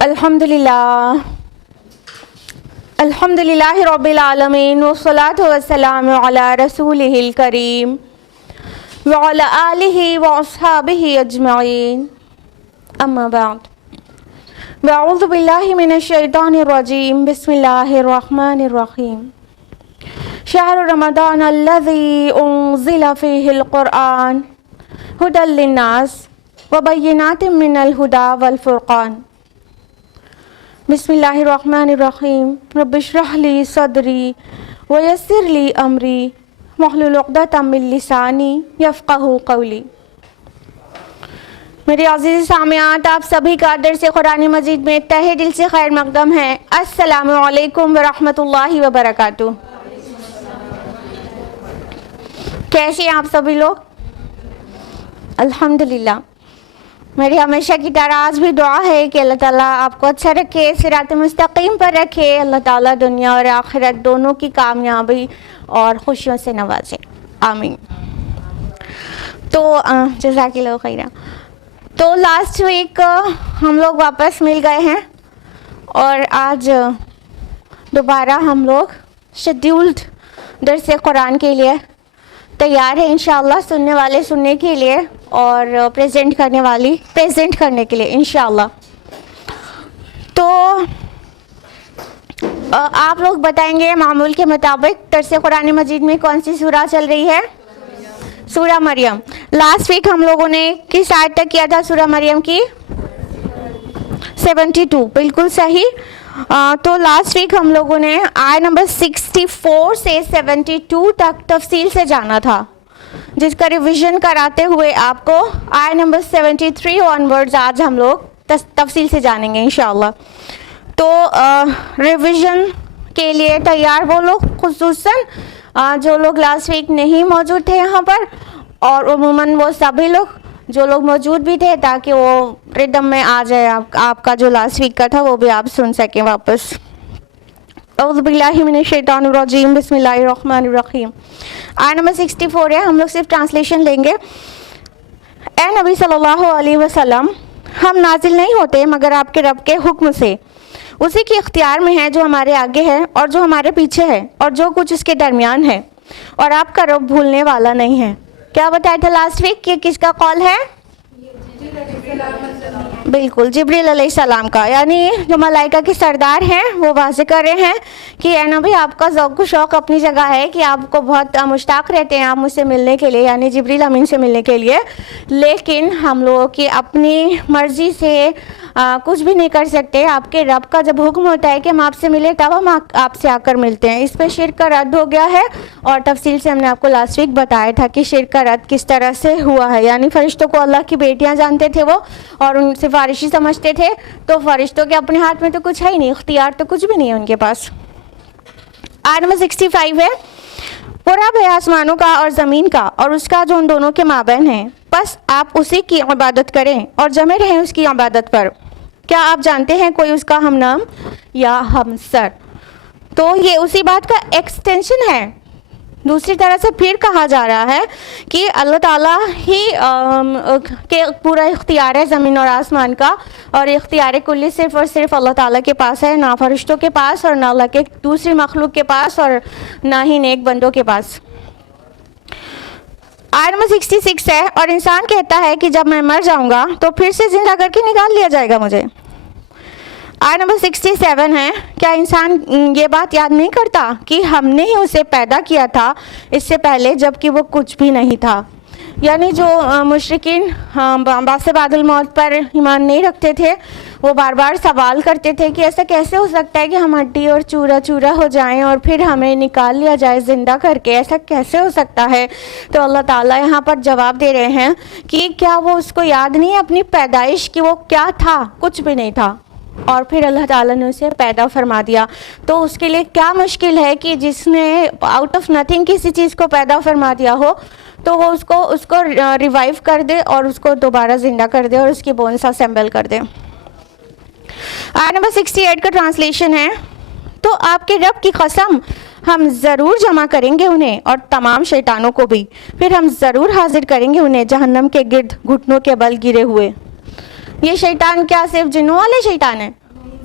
الحمدللہ رب العالمین والصلاة والسلام علی رسولہ الکریم وعلی آلہ واصحابہ اجمعین اما بعد اعوذ باللہ من الشیطان الرجیم بسم اللہ الرحمن الرحیم شہر رمضان الذی انزل فیہ القرآن ھدی للناس وبینات من الہدی والفرقان بسم اللہ الرحمن الرحیم رب اشرح لی صدری ویسر لی امری واحلل عقدۃ من لسانی یفقہوا قولی۔ میرے عزیز سامعات، آپ سبھی کا درس قرآن مجید میں تہہ دل سے خیر مقدم ہے۔ السلام علیکم ورحمۃ اللہ وبرکاتہ۔ کیسے ہیں آپ سبھی لوگ؟ الحمدللہ۔ میری ہمیشہ کی طرح آج بھی دعا ہے کہ اللہ تعالیٰ آپ کو اچھا رکھے، صراط مستقیم پر رکھے، اللہ تعالیٰ دنیا اور آخرت دونوں کی کامیابی اور خوشیوں سے نوازے، آمین۔ تو جزاک اللہ خیرہ۔ تو لاسٹ ویک ہم لوگ واپس مل گئے ہیں اور آج دوبارہ ہم لوگ شیڈیولڈ درس قرآن کے لیے تیار ہے انشاءاللہ، سننے والے سننے کے لیے اور پریزنٹ کرنے والی پریزنٹ کرنے کے لیے انشاءاللہ۔ تو آپ لوگ بتائیں گے معمول کے مطابق درس قرآن مجید میں کون سی سورہ چل رہی ہے؟ سورہ مریم۔ لاسٹ ویک ہم لوگوں نے کس آیت تک کیا تھا سورہ مریم کی؟ 72، بالکل صحیح۔ تو لاسٹ ویک ہم لوگوں نے آیت نمبر 64 سے 72 تک تفصیل سے جانا تھا، جس کا ریویژن کراتے ہوئے آپ کو آیت نمبر 73 آنورڈز آج ہم لوگ تفصیل سے جانیں گے انشاءاللہ۔ تو ریویژن کے لیے تیار وہ لوگ، خصوصاً جو لوگ لاسٹ ویک نہیں موجود تھے یہاں پر، اور عموماً وہ سبھی لوگ جو لوگ موجود بھی تھے، تاکہ وہ ردم میں آ جائے آپ کا جو لاسٹ ویک کا تھا وہ بھی آپ سن سکیں واپس۔ اعوذ باللہ من الشیطان الرجیم بسم اللہ الرحمن الرحیم۔ آیت نمبر 64 ہے، ہم لوگ صرف ٹرانسلیشن لیں گے۔ اے نبی صلی اللہ علیہ وسلم، ہم نازل نہیں ہوتے مگر آپ کے رب کے حکم سے، اسی کے اختیار میں ہے جو ہمارے آگے ہے اور جو ہمارے پیچھے ہے اور جو کچھ اس کے درمیان ہے، اور آپ کا رب بھولنے والا نہیں ہے۔ کیا بتایا تھا لاسٹ ویک کہ کس کا قول ہے؟ بالکل جبریل علیہ السلام کا، یعنی جو ملائکہ کے سردار ہیں وہ واضح کر رہے ہیں کہ اے نبی، آپ کا ذوق و شوق اپنی جگہ ہے کہ آپ کو بہت مشتاق رہتے ہیں آپ مجھ سے ملنے کے لیے، یعنی جبریل امین سے ملنے کے لیے، لیکن ہم لوگوں کی اپنی مرضی سے کچھ بھی نہیں کر سکتے۔ آپ کے رب کا جب حکم ہوتا ہے کہ ہم آپ سے ملیں تب ہم آپ سے آ کر ملتے ہیں۔ اس پہ شرک کا رد ہو گیا ہے، اور تفصیل سے ہم نے آپ کو لاسٹ ویک بتایا تھا کہ شرک کا رد کس طرح سے ہوا ہے، یعنی فرشتوں کو اللہ کی بیٹیاں جانتے تھے وہ، اور ان سفارشی سمجھتے تھے، تو فرشتوں کے اپنے ہاتھ میں تو کچھ ہے ہی نہیں، اختیار تو کچھ بھی نہیں ہے ان کے پاس۔ آیت نمبر 65 ہے، پورا ہے آسمانوں کا اور زمین کا اور اس کا جو ان دونوں کے مابین ہے، بس آپ اسی کی عبادت کریں اور جمے رہیں اس کی عبادت پر۔ کیا آپ جانتے ہیں کوئی اس کا ہم نام یا ہم سر؟ تو یہ اسی بات کا ایکسٹینشن ہے، دوسری طرح سے پھر کہا جا رہا ہے کہ اللہ تعالیٰ ہی کے پورا اختیار ہے زمین اور آسمان کا، اور اختیار کلی صرف اور صرف اللہ تعالیٰ کے پاس ہے، نہ فرشتوں کے پاس اور نہ اللہ کے دوسری مخلوق کے پاس اور نہ ہی نیک بندوں کے پاس۔ آیت نمبر 66 ہے، اور انسان کہتا ہے کہ جب میں مر جاؤں گا تو پھر سے زندہ کر کے نکال لیا جائے گا مجھے۔ آیت نمبر 67 ہے، کیا انسان یہ بات یاد نہیں کرتا کہ ہم نے ہی اسے پیدا کیا تھا اس سے پہلے جبکہ وہ کچھ بھی نہیں تھا؟ یعنی جو مشرکین بعث بعد الموت پر ایمان نہیں رکھتے تھے، وہ بار بار سوال کرتے تھے کہ ایسا کیسے ہو سکتا ہے کہ ہم ہڈی اور چورا چورا ہو جائیں اور پھر ہمیں نکال لیا جائے زندہ کر کے، ایسا کیسے ہو سکتا ہے؟ تو اللہ تعالیٰ یہاں پر جواب دے رہے ہیں کہ کیا وہ اس کو یاد نہیں ہے اپنی پیدائش کی، وہ کیا تھا؟ کچھ بھی نہیں تھا، اور پھر اللہ تعالیٰ نے اسے پیدا فرما دیا۔ تو اس کے لیے کیا مشکل ہے کہ جس نے آؤٹ آف نتھنگ کسی چیز کو پیدا فرما دیا ہو تو وہ اس کو ریوائیو کر دے اور اس کو دوبارہ زندہ کر دے اور اس کی بونس اسمبل کر دے۔ آیت نمبر 68 کا ٹرانسلیشن ہے، تو آپ کے رب کی قسم ہم ضرور جمع کریں گے انہیں اور تمام شیطانوں کو بھی، پھر ہم ضرور حاضر کریں گے انہیں جہنم کے گرد گھٹنوں کے بل گرے ہوئے۔ یہ شیطان کیا صرف جنوں والے شیطان ہیں؟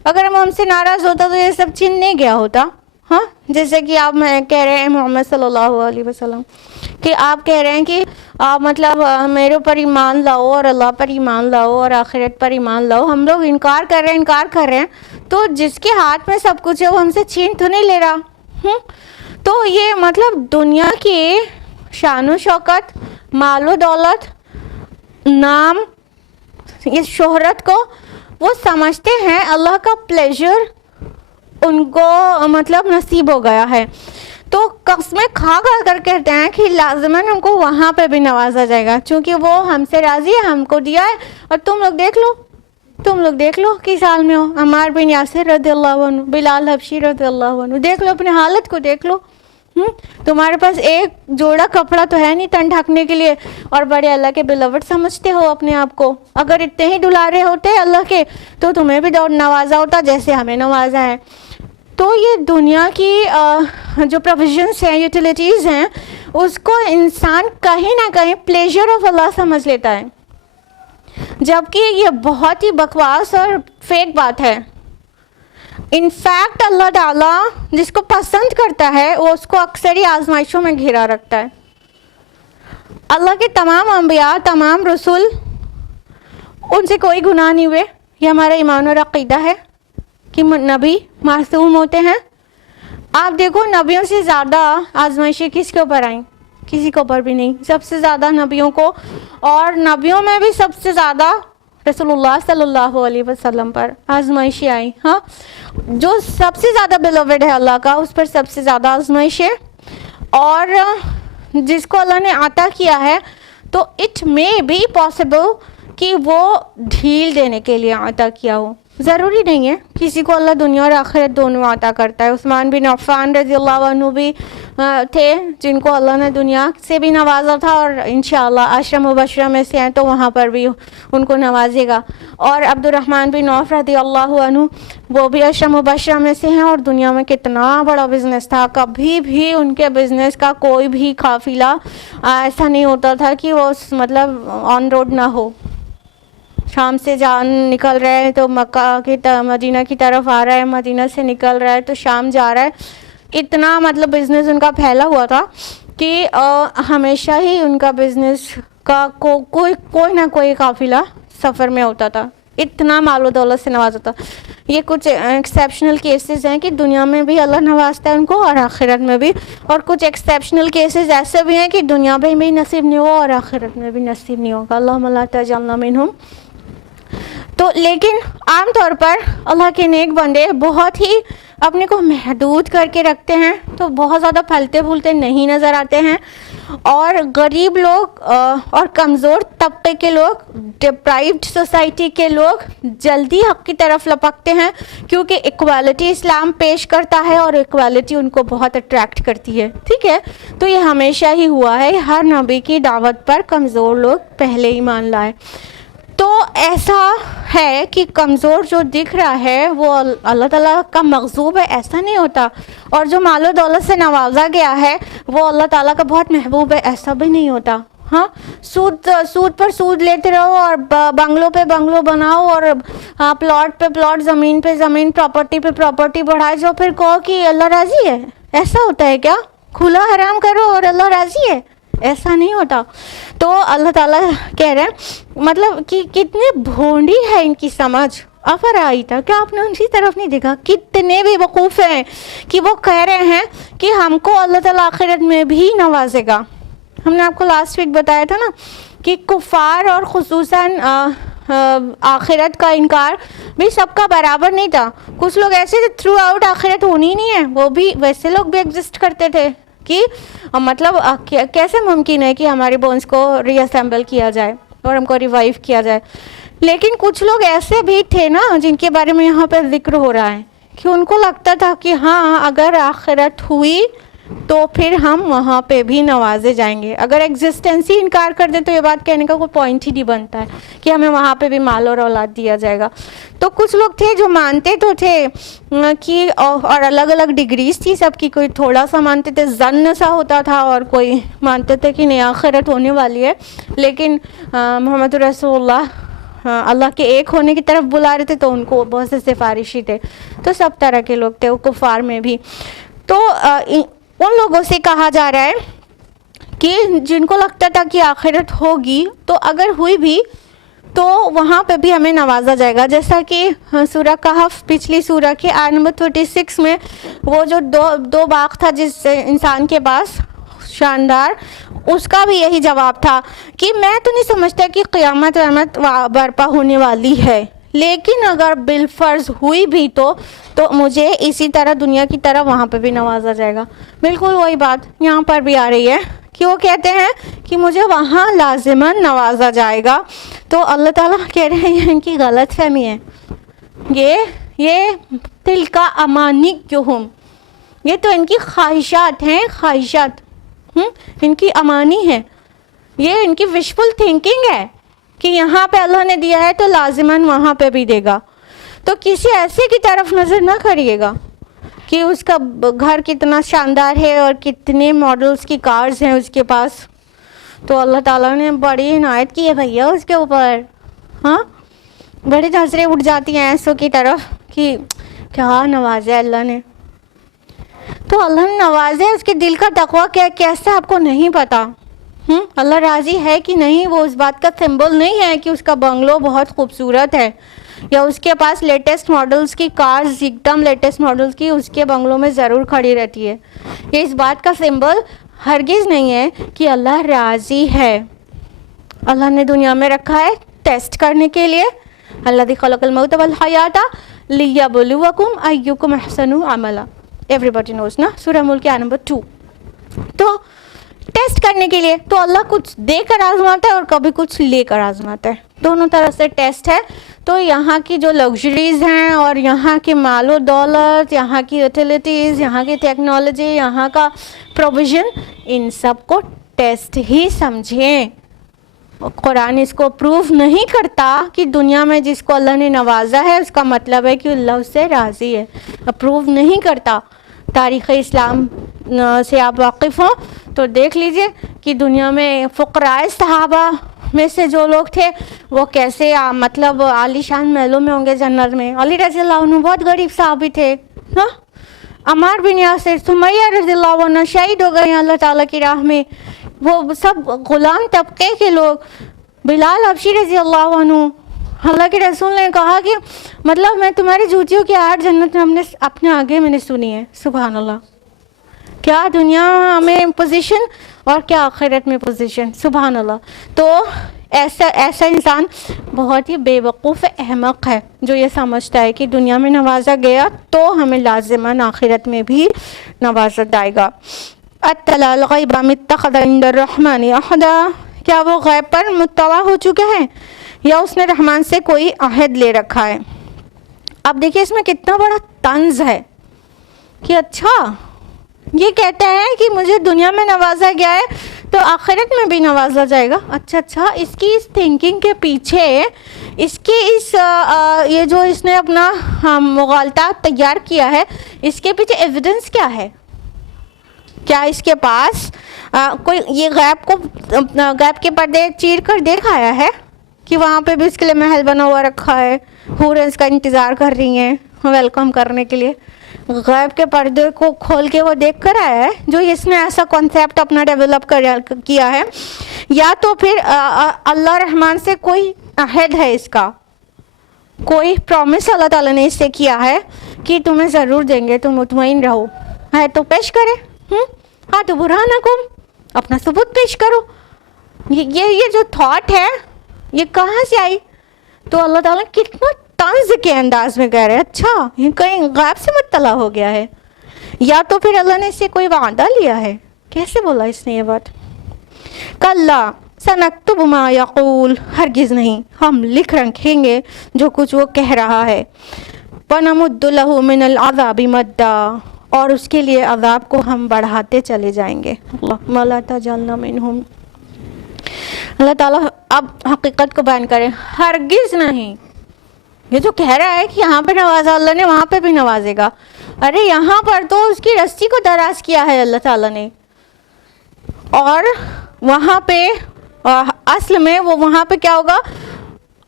اگر ہم سے ناراض ہوتا تو یہ سب چھین نہیں گیا ہوتا. ہاں جیسے کہ آپ کہہ رہے ہیں محمد صلی اللہ علیہ وسلم کہ آپ کہہ رہے ہیں کہ مطلب میرے پر ایمان لاؤ اور اللہ پر ایمان لاؤ اور آخرت پر ایمان لاؤ. ہم لوگ انکار کر رہے ہیں تو جس کے ہاتھ میں سب کچھ ہے وہ ہم سے چھین تو نہیں لے رہا. تو یہ مطلب دنیا کی شان و شوکت، مال و دولت، نام، اس شہرت کو وہ سمجھتے ہیں اللہ کا پلیجر ان کو مطلب نصیب ہو گیا ہے. تو قسمیں کھا کر کہتے ہیں کہ لازماً ہم کو وہاں پہ بھی نوازا جائے گا چونکہ وہ ہم سے راضی ہے، ہم کو دیا ہے. اور تم لوگ دیکھ لو کس حال میں ہو. عمار بن یاسر رضی اللہ عنہ، بلال حبشی رضی اللہ عنہ، دیکھ لو اپنے حالت کو دیکھ لو. تمہارے پاس ایک جوڑا کپڑا تو ہے نہیں تن ڈھکنے کے لیے اور بڑے اللہ کے بلوڈ سمجھتے ہو اپنے آپ کو. اگر اتنے ہی دلارے ہوتے اللہ کے تو تمہیں بھی نوازا ہوتا جیسے ہمیں نوازا ہے. تو یہ دنیا کی جو پروویژنس ہیں، یوٹیلیٹیز ہیں، اس کو انسان کہیں نہ کہیں پلیجر آف اللہ سمجھ لیتا ہے، جبکہ یہ بہت ہی بکواس اور فیک بات ہے. انفیکٹ اللہ تعالیٰ جس کو پسند کرتا ہے وہ اس کو اکثر ہی آزمائشوں میں گھیرا رکھتا ہے. اللہ کے تمام انبیاء، تمام رسول، ان سے کوئی گناہ نہیں ہوئے. یہ ہمارا ایمان اور عقیدہ ہے کہ نبی معصوم ہوتے ہیں. آپ دیکھو نبیوں سے زیادہ آزمائشیں کس کے اوپر آئیں؟ کسی کے اوپر بھی نہیں. سب سے زیادہ نبیوں کو، اور نبیوں میں بھی سب سے زیادہ رسول اللہ صلی اللہ علیہ وسلم پر آزمائشیں آئیں. ہاں جو سب سے زیادہ بیلوڈ ہے اللہ کا، اس پر سب سے زیادہ آزمائشیں. اور جس کو اللہ نے عطا کیا ہے تو اٹ مے بی پاسبل کہ وہ ڈھیل دینے کے لیے عطا کیا ہو. ضروری نہیں ہے، کسی کو اللہ دنیا اور آخرت دونوں عطا کرتا ہے. عثمان بن عفان رضی اللہ عنہ بھی تھے جن کو اللہ نے دنیا سے بھی نوازا تھا اور انشاءاللہ عشرہ مبشرہ میں سے ہیں تو وہاں پر بھی ان کو نوازے گا. اور عبد الرحمن بن عوف رضی اللہ عنہ وہ بھی عشرہ مبشرہ میں سے ہیں اور دنیا میں کتنا بڑا بزنس تھا. کبھی بھی ان کے بزنس کا کوئی بھی قافلہ ایسا نہیں ہوتا تھا کہ وہ مطلب آن روڈ نہ ہو. شام سے جان نکل رہا ہے تو مکہ کی مدینہ کی طرف آ رہا ہے، مدینہ سے نکل رہا ہے تو شام جا رہا ہے. اتنا مطلب بزنس ان کا پھیلا ہوا تھا کہ ہمیشہ ہی ان کا بزنس کا کوئی نہ کوئی قافلہ سفر میں ہوتا تھا. اتنا مال و دولت سے نوازا تھا. یہ کچھ ایکسیپشنل کیسز ہیں کہ دنیا میں بھی اللہ نوازتا ہے ان کو اور آخرت میں بھی، اور کچھ ایکسیپشنل کیسز ایسے بھی ہیں کہ دنیا میں بھی نصیب نہیں ہوا اور آخرت میں بھی نصیب نہیں ہوگا. اللہم لا تجعلنا منہم. تو لیکن عام طور پر اللہ کے نیک بندے بہت ہی اپنے کو محدود کر کے رکھتے ہیں تو بہت زیادہ پھلتے پھولتے نہیں نظر آتے ہیں. اور غریب لوگ اور کمزور طبقے کے لوگ، ڈپرائیوڈ سوسائٹی کے لوگ جلدی حق کی طرف لپکتے ہیں کیونکہ ایکوالٹی اسلام پیش کرتا ہے اور ایکوالٹی ان کو بہت اٹریکٹ کرتی ہے. ٹھیک ہے، تو یہ ہمیشہ ہی ہوا ہے. ہر نبی کی دعوت پر کمزور لوگ پہلے ایمان لائے. تو ایسا ہے کہ کمزور جو دکھ رہا ہے وہ اللہ تعالیٰ کا مغضوب ہے ایسا نہیں ہوتا، اور جو مال و دولت سے نوازا گیا ہے وہ اللہ تعالیٰ کا بہت محبوب ہے ایسا بھی نہیں ہوتا. ہاں سود پر سود لیتے رہو اور بنگلوں پہ بنگلوں بناؤ اور پلاٹ پہ پلاٹ، زمین پہ زمین، پراپرٹی پہ پراپرٹی بڑھائے جو پھر کہو کہ اللہ راضی ہے. ایسا ہوتا ہے کیا؟ کھلا حرام کرو اور اللہ راضی ہے؟ ایسا نہیں ہوتا. تو اللہ تعالیٰ کہہ رہے ہیں مطلب کہ کتنے بھونڈی ہے ان کی سمجھ. افرائیتا، کیا آپ نے ان کی طرف نہیں دیکھا؟ کتنے بھی وقوف ہیں کہ وہ کہہ رہے ہیں کہ ہم کو اللہ تعالیٰ آخرت میں بھی نوازے گا. ہم نے آپ کو لاسٹ ویک بتایا تھا نا کہ کفار اور خصوصاً آخرت کا انکار بھی سب کا برابر نہیں تھا. کچھ لوگ ایسے تھے تھرو آؤٹ آخرت ہونی نہیں ہے، وہ بھی ویسے لوگ بھی ایگزسٹ کرتے تھے کہ مطلب کیسے ممکن ہے کہ ہماری بونس کو ری اسمبل کیا جائے اور ہم کو ریوائیو کیا جائے. لیکن کچھ لوگ ایسے بھی تھے نا جن کے بارے میں یہاں پہ ذکر ہو رہا ہے کہ ان کو لگتا تھا کہ ہاں اگر آخرت ہوئی تو پھر ہم وہاں پہ بھی نوازے جائیں گے. اگر ایگزسٹنس ہی انکار کر دیں تو یہ بات کہنے کا کوئی پوائنٹ ہی نہیں بنتا ہے کہ ہمیں وہاں پہ بھی مال اور اولاد دیا جائے گا. تو کچھ لوگ تھے جو مانتے تو تھے کہ اور الگ الگ ڈگریز تھی سب کی. کوئی تھوڑا سا مانتے تھے، ظن سا ہوتا تھا، اور کوئی مانتے تھے کہ نہیں آخرت ہونے والی ہے. لیکن محمد رسول اللہ اللہ کے ایک ہونے کی طرف بلا رہے تھے تو ان کو بہت سے سفارشی تھے، تو سب طرح کے لوگ تھے، وہ کفار میں بھی. تو ان لوگوں سے کہا جا رہا ہے کہ جن کو لگتا تھا کہ آخرت ہوگی تو اگر ہوئی بھی تو وہاں پہ بھی ہمیں نوازا جائے گا. جیسا کہ سورہ کہف پچھلی سورہ کے آیت نمبر 36 میں وہ جو دو باغ تھا جس انسان کے پاس شاندار، اس کا بھی یہی جواب تھا کہ میں تو نہیں سمجھتا کہ قیامت برپا ہونے والی ہے، لیکن اگر بالفرض ہوئی بھی تو مجھے اسی طرح دنیا کی طرح وہاں پہ بھی نوازا جائے گا. بالکل وہی بات یہاں پر بھی آ رہی ہے کہ وہ کہتے ہیں کہ مجھے وہاں لازماً نوازا جائے گا. تو اللہ تعالیٰ کہہ رہے ہیں ان کی غلط فہمی ہے، یہ تلکا امانی کیوں ہم، یہ تو ان کی خواہشات ہیں، خواہشات ان کی امانی ہے، یہ ان کی وشفل تھنکنگ ہے کہ یہاں پہ اللہ نے دیا ہے تو لازماً وہاں پہ بھی دے گا. تو کسی ایسے کی طرف نظر نہ کریے گا کہ اس کا گھر کتنا شاندار ہے اور کتنے ماڈلز کی کارز ہیں اس کے پاس. تو اللہ تعالیٰ نے بڑی عنایت کی ہے بھیا اس کے اوپر. ہاں بڑی نظریں اٹھ جاتی ہیں ایسوں کی طرف کہ کیا نوازا اللہ نے. تو اللہ نے نوازے، اس کے دل کا تقویٰ کیسا آپ کو نہیں پتا. اللہ راضی ہے کہ نہیں وہ اس بات کا سمبل نہیں ہے کہ اس کا بنگلو بہت خوبصورت ہے یا اس کے پاس لیٹسٹ ماڈلز کی کارز ایک دم لیٹسٹ ماڈلز کی اس کے بنگلوں میں ضرور کھڑی رہتی ہے. یہ اس بات کا سمبل ہرگز نہیں ہے کہ اللہ راضی ہے. اللہ نے دنیا میں رکھا ہے ٹیسٹ کرنے کے لیے. الذی خلق الموت والحیات لیبلوکم ایکم احسن عملا. ایوری نوز نا، سورہ ملک آیت نمبر 2. تو ٹیسٹ کرنے کے لیے تو اللہ کچھ دے کر آزماتا ہے اور کبھی کچھ لے کر آزماتا ہے، دونوں طرح سے ٹیسٹ ہے. تو یہاں کی جو لگژریز ہیں اور یہاں کی مال و دولت، یہاں کی یوٹیلیٹیز، یہاں کی ٹیکنالوجی، یہاں کا پروویژن، ان سب کو ٹیسٹ ہی سمجھیں. قرآن اس کو پروف نہیں کرتا کہ دنیا میں جس کو اللہ نے نوازا ہے اس کا مطلب ہے کہ اللہ اس سے راضی ہے. اپروو نہیں کرتا. تاریخ اسلام سے آپ واقف ہوں تو دیکھ لیجئے کہ دنیا میں فقراء صحابہ میں سے جو لوگ تھے وہ کیسے مطلب عالی شان محلوں میں ہوں گے جنت میں. علی رضی اللہ عنہ بہت غریب صحابی تھے. عمار بن یاسر، سمیہ رضی اللہ عنہ شہید ہو گئے ہیں اللہ تعالیٰ کی راہ میں. وہ سب غلام طبقے کے لوگ. بلال حبشی رضی اللہ عنہ، اللہ کے رسول نے کہا کہ مطلب میں تمہاری جوتیوں کی آہٹ جنت میں ہم نے اپنے آگے میں نے سنی ہے. سبحان اللہ. کیا دنیا میں پوزیشن اور کیا آخرت میں پوزیشن. سبحان اللہ. تو ایسا انسان بہت ہی بے وقوف احمق ہے جو یہ سمجھتا ہے کہ دنیا میں نوازا گیا تو ہمیں لازماً آخرت میں بھی نوازا جائے گا. اطلع الغیب ام اتخذ عند الرحمن عہدا، کیا وہ غیب پر مطلع ہو چکے ہیں یا اس نے رحمان سے کوئی عہد لے رکھا ہے. اب دیکھیے اس میں کتنا بڑا طنز ہے کہ اچھا یہ کہتا ہے کہ مجھے دنیا میں نوازا گیا ہے تو آخرت میں بھی نوازا جائے گا. اچھا اس کی اس تھنکنگ کے پیچھے اس کے یہ جو اس نے اپنا مغالطہ تیار کیا ہے اس کے پیچھے ایویڈنس کیا ہے؟ کیا اس کے پاس کوئی یہ غیب کے پردے چیر کر دیکھ آیا ہے کہ وہاں پہ بھی اس کے لیے محل بنا ہوا رکھا ہے، حوریں اس کا انتظار کر رہی ہیں ویلکم کرنے کے لیے؟ غیب کے پردے کو کھول کے وہ دیکھ کر آیا ہے جو اس نے ایسا کانسیپٹ اپنا ڈیولپ کیا ہے، یا تو پھر اللہ رحمان سے کوئی عہد ہے، اس کا کوئی پرومس اللہ تعالیٰ نے اس سے کیا ہے کہ تمہیں ضرور دیں گے، تم مطمئن رہو. ہے تو پیش کرے. ہاں تو برہانکم، اپنا ثبوت پیش کرو. یہ جو تھاٹ ہے یہ کہاں سے آئی؟ تو اللہ تعالیٰ کتنا طنز کے انداز میں کہہ رہے ہیں اچھا یہ کہیں غیب سے مطلع ہو گیا ہے، یا تو پھر اللہ نے اس سے کوئی وعدہ لیا ہے. کیسے بولا اس نے یہ بات؟ کلا سنکتب ما یقول، ہرگز نہیں، ہم لکھ رکھیں گے جو کچھ وہ کہہ رہا ہے. ونمد له من العذاب مدا، اور اس کے لیے عذاب کو ہم بڑھاتے چلے جائیں گے. اللہم لا تجعلنا منہم. اللہ تعالیٰ اب حقیقت کو بیان کریں، ہرگز نہیں. یہ جو کہہ رہا ہے کہ یہاں پہ نوازا اللہ نے وہاں پہ بھی نوازے گا، ارے یہاں پر تو اس کی رسی کو دراز کیا ہے اللہ تعالیٰ نے، اور وہاں پہ اصل میں وہ وہاں پہ کیا ہوگا؟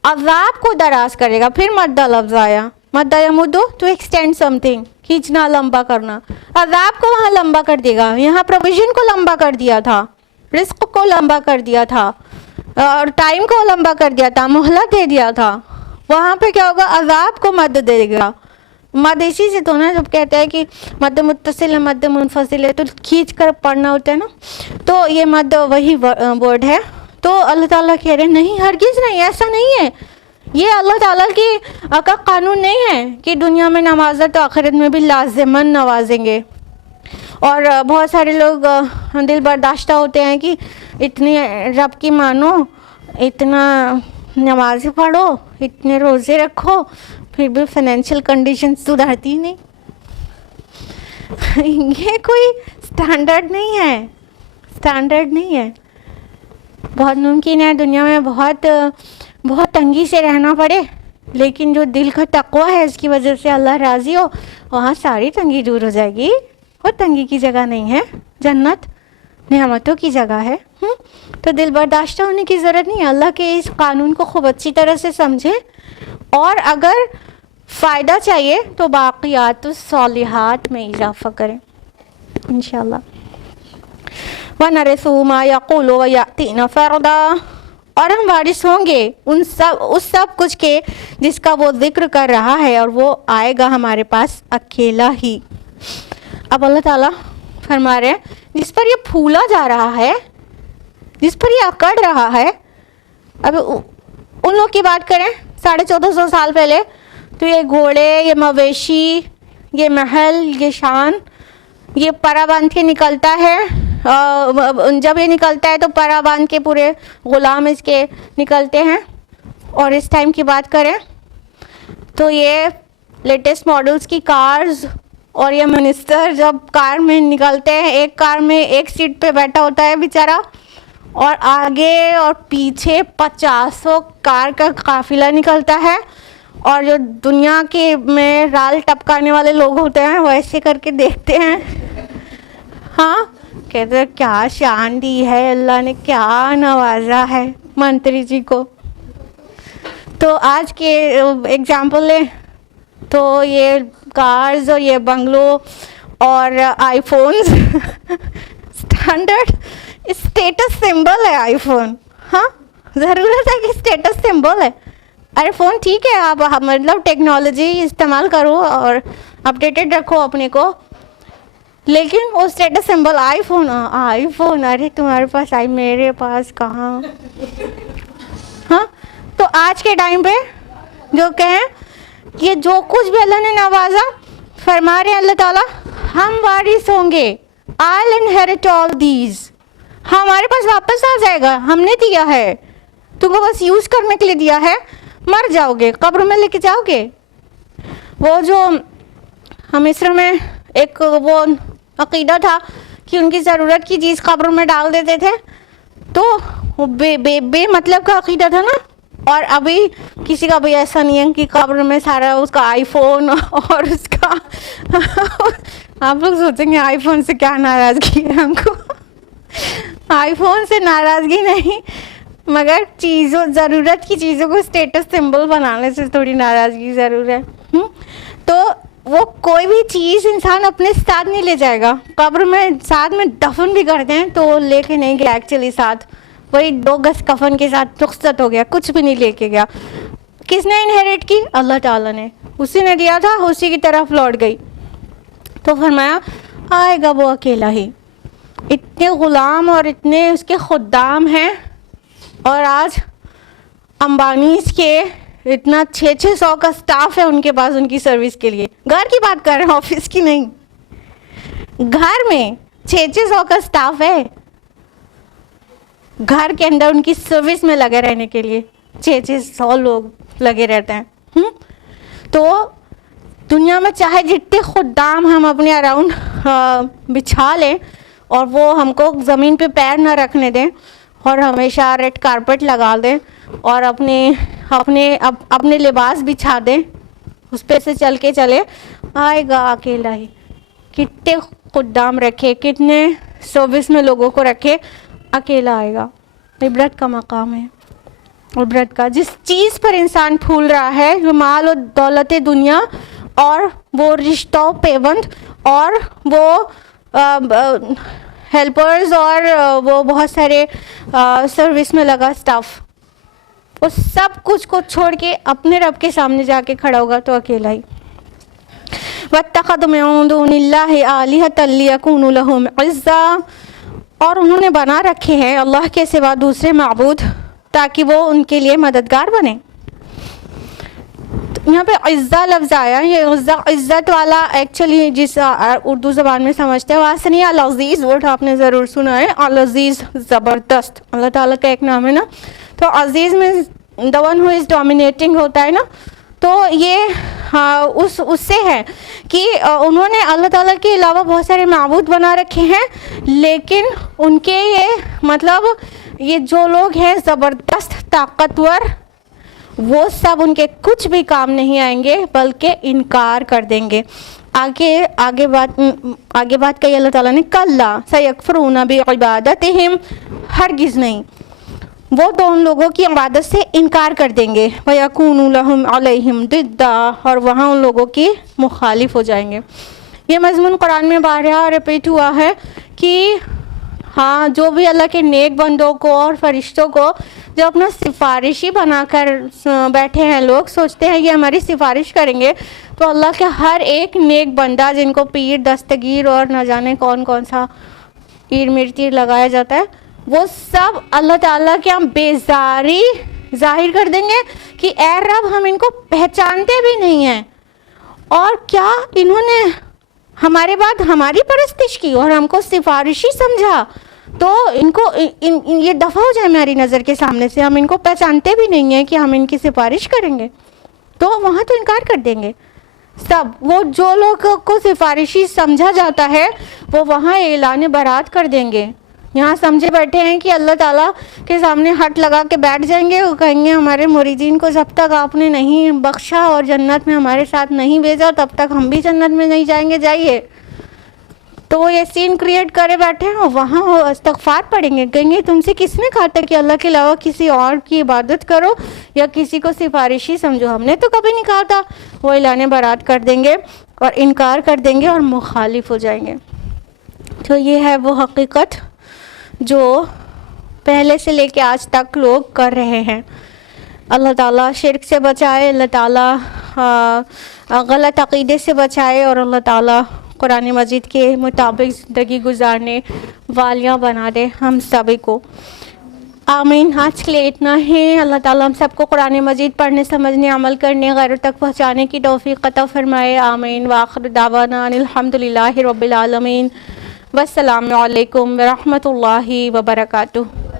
عذاب کو دراز کرے گا. پھر مدہ لفظ آیا, مدہ یمدو ٹو ایکسٹینڈ سم تھنگ, کھینچنا, لمبا کرنا. عذاب کو وہاں لمبا کر دے گا, یہاں پروویژن کو لمبا کر دیا تھا, رزق کو لمبا کر دیا تھا, اور ٹائم کو لمبا کر دیا تھا, مہلت دے دیا تھا. وہاں پہ کیا ہوگا, عذاب کو مد دے گا. مد اسی سے تو نا, جب کہتے ہیں کہ مد متصل ہے مد منفصل ہے تو کھینچ کر پڑھنا ہوتا ہے نا, تو یہ مد وہی ورڈ ہے. تو اللہ تعالیٰ کہہ رہے ہیں نہیں, ہرگز نہیں, ایسا نہیں ہے. یہ اللہ تعالیٰ کا قانون نہیں ہے کہ دنیا میں نوازا تو آخرت میں بھی لازماً نوازیں گے. اور بہت سارے لوگ دل برداشتہ ہوتے ہیں کہ اتنی رب کی مانو, اتنا نمازیں پڑھو, اتنے روزے رکھو, پھر بھی فائنینشیل کنڈیشن سدھرتی نہیں. یہ کوئی سٹینڈرڈ نہیں ہے, سٹینڈرڈ نہیں ہے. بہت ممکن ہے دنیا میں بہت تنگی سے رہنا پڑے, لیکن جو دل کا تقویٰ ہے اس کی وجہ سے اللہ راضی ہو, وہاں ساری تنگی دور ہو جائے گی. وہ تنگی کی جگہ نہیں ہے, جنت نعمتوں کی جگہ ہے. تو دل برداشتہ ہونے کی ضرورت نہیں ہے. اللہ کے اس قانون کو خوب اچھی طرح سے سمجھیں, اور اگر فائدہ چاہیے تو باقیات الصالحات میں اضافہ کریں انشاءاللہ. وَنَرِثُهُ مَا يَقُولُ وَيَأْتِينَ فَرْدًا, اور ہم وارث ہوں گے اس سب کچھ کے جس کا وہ ذکر کر رہا ہے, اور وہ آئے گا ہمارے پاس اکیلا ہی. اب اللہ تعالیٰ فرما رہے ہیں جس پر یہ پھولا جا رہا ہے, جس پر یہ اکڑ رہا ہے. اب ان لوگ کی بات کریں 1450 سال پہلے, تو یہ گھوڑے, یہ مویشی, یہ محل, یہ شان, یہ پرا باندھ کے نکلتا ہے. جب یہ نکلتا ہے تو پرا باندھ کے پورے غلام اس کے نکلتے ہیں. اور اس ٹائم کی بات کریں تو یہ لیٹسٹ ماڈلز کی کارز, اور یہ منسٹر جب کار میں نکلتے ہیں, ایک کار میں ایک سیٹ پہ بیٹھا ہوتا ہے بیچارہ, اور آگے اور پیچھے 50 کار کا قافلہ نکلتا ہے. اور جو دنیا کے میں رال ٹپکانے والے لوگ ہوتے ہیں وہ ایسے کر کے دیکھتے ہیں, ہاں کہتے ہیں کیا شان دی ہے اللہ نے, کیا نوازا ہے منتری جی کو. تو آج کے ایگزامپل لیں تو یہ کارز اور یہ بنگلو اور آئی فونز اسٹینڈرڈ اسٹیٹس سمبل ہے. آئی فون, ہاں ضرورت ہے کہ اسٹیٹس سمبل ہے. ارے فون ٹھیک ہے, آپ مطلب ٹیکنالوجی استعمال کرو اور اپڈیٹڈ رکھو اپنے کو, لیکن وہ اسٹیٹس سمبل آئی فون, آئی فون, ارے تمہارے پاس آئی, میرے پاس کہاں. ہاں تو آج کے ٹائم پہ جو کہیں یہ جو کچھ بھی اللہ نے نوازا, فرما رہے ہیں اللہ تعالیٰ ہم وارث ہوں گے, I'll inherit all these, ہمارے پاس واپس آ جائے گا, ہم نے دیا ہے تم کو, بس یوز کرنے کے لیے دیا ہے. مر جاؤ گے قبر میں لے کے جاؤ گے. وہ جو مصر میں ایک وہ عقیدہ تھا کہ ان کی ضرورت کی چیز قبر میں ڈال دیتے تھے, تو بے مطلب کا عقیدہ تھا نا. اور ابھی کسی کا بھی ایسا نہیں ہے کہ قبر میں سارا اس کا آئی فون اور اس کا آپ لوگ سوچیں گے آئی فون سے کیا ناراضگی ہے ہم کو. آئی فون سے ناراضگی نہیں, مگر چیزوں ضرورت کی چیزوں کو اسٹیٹس سمبل بنانے سے تھوڑی ناراضگی ضرور ہے. تو وہ کوئی بھی چیز انسان اپنے ساتھ نہیں لے جائے گا, قبر میں ساتھ میں دفن بھی کرتے ہیں تو لے کے نہیں گیا ایکچولی ساتھ, وہی 2 گز کفن کے ساتھ رخصت ہو گیا, کچھ بھی نہیں لے کے گیا. کس نے انہیریٹ کی؟ اللہ تعالیٰ نے, اسی نے دیا تھا, اسی کی طرف لوٹ گئی. تو فرمایا آئے گا وہ اکیلا ہی. اتنے غلام اور اتنے اس کے خدام ہیں, اور آج امبانیز کے اتنا 600 کا سٹاف ہے ان کے پاس ان کی سروس کے لیے. گھر کی بات کر رہے ہیں, آفس کی نہیں. گھر میں 600 کا سٹاف ہے, گھر کے اندر ان کی سروس میں لگے رہنے کے لیے 600 لوگ لگے رہتے ہیں. تو دنیا میں چاہے جتنے خدام ہم اپنے اراؤنڈ بچھا لیں اور وہ ہم کو زمین پہ پیر نہ رکھنے دیں, اور ہمیشہ ریڈ کارپٹ لگا دیں, اور اپنے لباس بچھا دیں, اس پہ سے چل کے چلے, آئے گا اکیلا ہی. کتنے خدام رکھے, کتنے سروس میں لوگوں کو رکھے, اکیلا آئے گا. عبرت کا مقام ہے. عبرت کا. جس چیز پر انسان پھول رہا ہے، وہ مال و دولت دنیا اور وہ رشتوں پیوند اور وہ ہیلپرز اور وہ بہت سارے سروس میں لگا اسٹاف، وہ سب کچھ کو چھوڑ کے اپنے رب کے سامنے جا کے کھڑا ہوگا تو اکیلا ہی. وَاتَّخَذُوا مِن دُونِ اللَّهِ آلِهَةً لِيَكُونُوا لَهُمْ عِزًّا، اور انہوں نے بنا رکھے ہیں اللہ کے سوا دوسرے معبود تاکہ وہ ان کے لیے مددگار بنے. یہاں پہ عزہ لفظ آیا، یہ عزت والا ایکچولی جس اردو زبان میں سمجھتے ہیں وہاں سے نہیں. العزیز ورڈ آپ نے ضرور سنا ہے. العزیز زبردست اللہ تعالیٰ کا ایک نام ہے نا. تو عزیز میں the one who is dominating ہوتا ہے نا. تو یہ اس سے ہے کہ انہوں نے اللہ تعالیٰ کے علاوہ بہت سارے معبود بنا رکھے ہیں، لیکن ان کے یہ مطلب یہ جو لوگ ہیں زبردست طاقتور، وہ سب ان کے کچھ بھی کام نہیں آئیں گے بلکہ انکار کر دیں گے. آگے بات کہی اللہ تعالیٰ نے، کلا سیکفرون بعبادتہم، ہرگز نہیں، وہ تو ان لوگوں کی عبادت سے انکار کر دیں گے. وَيَكُونُوا لَهُمْ عَلَيْهِمْ ضِدًّا، اور وہاں ان لوگوں کی مخالف ہو جائیں گے. یہ مضمون قرآن میں بارہا ریپیٹ ہوا ہے کہ ہاں جو بھی اللہ کے نیک بندوں کو اور فرشتوں کو جو اپنا سفارشی بنا کر بیٹھے ہیں، لوگ سوچتے ہیں یہ ہماری سفارش کریں گے، تو اللہ کے ہر ایک نیک بندہ جن کو پیر دستگیر اور نہ جانے کون کون سا پیر مرتیر لگایا جاتا ہے، وہ سب اللہ تعالیٰ کے ہم بیزاری ظاہر کر دیں گے کہ اے رب ہم ان کو پہچانتے بھی نہیں ہیں، اور کیا انہوں نے ہمارے بعد ہماری پرستش کی اور ہم کو سفارشی سمجھا، تو ان کو یہ دفع ہو جائے ہماری نظر کے سامنے سے، ہم ان کو پہچانتے بھی نہیں ہیں کہ ہم ان کی سفارش کریں گے. تو وہاں تو انکار کر دیں گے سب. وہ جو لوگ کو سفارشی سمجھا جاتا ہے وہ وہاں اعلان برات کر دیں گے. یہاں سمجھے بیٹھے ہیں کہ اللہ تعالیٰ کے سامنے ہٹ لگا کے بیٹھ جائیں گے، وہ کہیں گے ہمارے مریدین کو جب تک آپ نے نہیں بخشا اور جنت میں ہمارے ساتھ نہیں بھیجا تب تک ہم بھی جنت میں نہیں جائیں گے، جائیے. تو وہ یہ سین کریٹ کرے بیٹھے ہیں، وہاں وہ استغفار پڑھیں گے، کہیں گے تم سے کس نے کہا تھا کہ اللہ کے علاوہ کسی اور کی عبادت کرو یا کسی کو سفارشی سمجھو، ہم نے تو کبھی نہیں کہا تھا. وہ اعلان برات کر دیں گے اور انکار کر دیں گے اور مخالف ہو جائیں گے. تو یہ ہے وہ حقیقت جو پہلے سے لے کے آج تک لوگ کر رہے ہیں. اللہ تعالیٰ شرک سے بچائے، اللہ تعالیٰ غلط عقیدے سے بچائے، اور اللہ تعالیٰ قرآن مجید کے مطابق زندگی گزارنے والیاں بنا دے ہم سبھی کو. آمین. آج کے لیے اتنا ہے. اللہ تعالیٰ ہم سب کو قرآن مجید پڑھنے، سمجھنے، عمل کرنے، غیروں تک پہنچانے کی توفیق عطا فرمائے. آمین. وآخر دعوانا ان الحمد للہ رب العالمین. والسلام علیکم ورحمۃ اللہ وبرکاتہ.